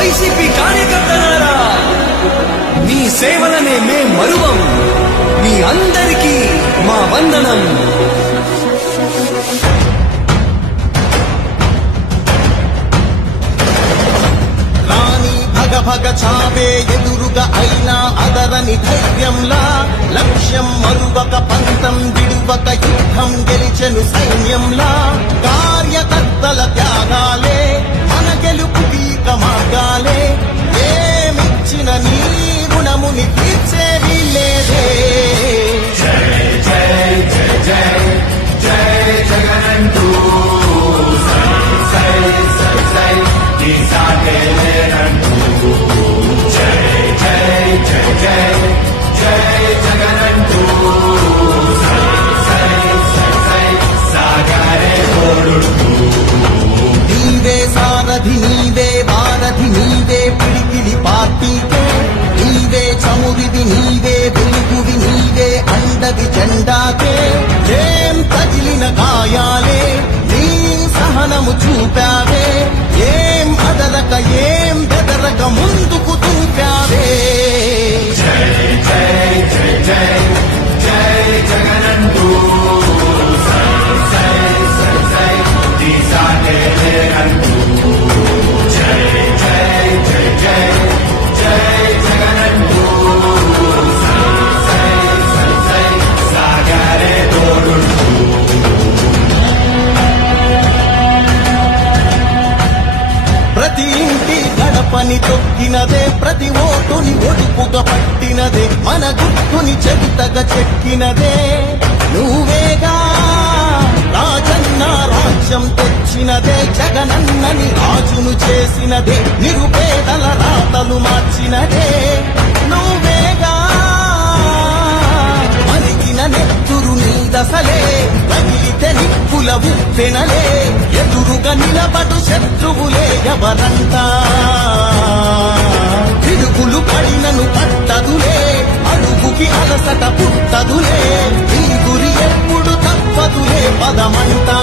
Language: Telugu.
వైసీపీ కార్యకర్తలారా, మీ సేవలనే మే మరువం. మీ అందరికీ మా వందనం. భగ చావే ఎదురుగా అయినా అదరని ధైర్యంలా, లక్ష్యం మరువక పంతం విడువక యుద్ధం గెలిచెను సైన్యంలా. కార్యకర్తల త్యాగాలే మన గెలుపు గీక మార్గాలే. ఏమిచ్చిన నీ రుణముని తీర్చేది లేదే. జై జై జై జై జై జగనంటూ సై సై సై ఈ సాగే లేనంటూ. జై జై జై జై జై జగనంటూ సై సై సై సై సాగారే తోడుంటూ. నీవే సారథి నీవే వారధి నీవే పిడికిలి పార్టీకే. నీవే చమురివి నీవే వెలుగువి నీవే అండవి జెండాకే. ఏం తగిలిన గాయాలే నీ సహనము చూపావే. ఏం అదరక ఏం బెదరక ముందుకు దూపావే. జై జై జై జై జై జగనంటూ సై సై సై సై ఈ సాగే లేనంటూ. జై జై జై జై జై జగనంటూ సై సై సై సై సాగారే తోడుంటూ. ప్రతి ఇంటి గడపని తొక్కినదే, ప్రతి ఓటుని ఒడుపుగా పట్టినదే, మన గుర్తుని చెవితగా చెక్కినదే నువ్వేగా. రాజన్న రాజ్యం తెచ్చినదే, జగనన్నని రాజును చేసినదే, నిరుపేదల రాతలు మార్చినదే నువ్వేగా. మరిగిన నెత్తురు నీ దశలే, తగిలితే నిప్పుల ఉప్పెనలే. ఎదురుగా నిలబడు శత్రువులే ఎవరంతా. పిడుగులు పడినను పట్టదులే, అడుగుకి అలసట పుట్టదులే. ఈ గురి ఎప్పుడు తప్పదులే పదమంతా.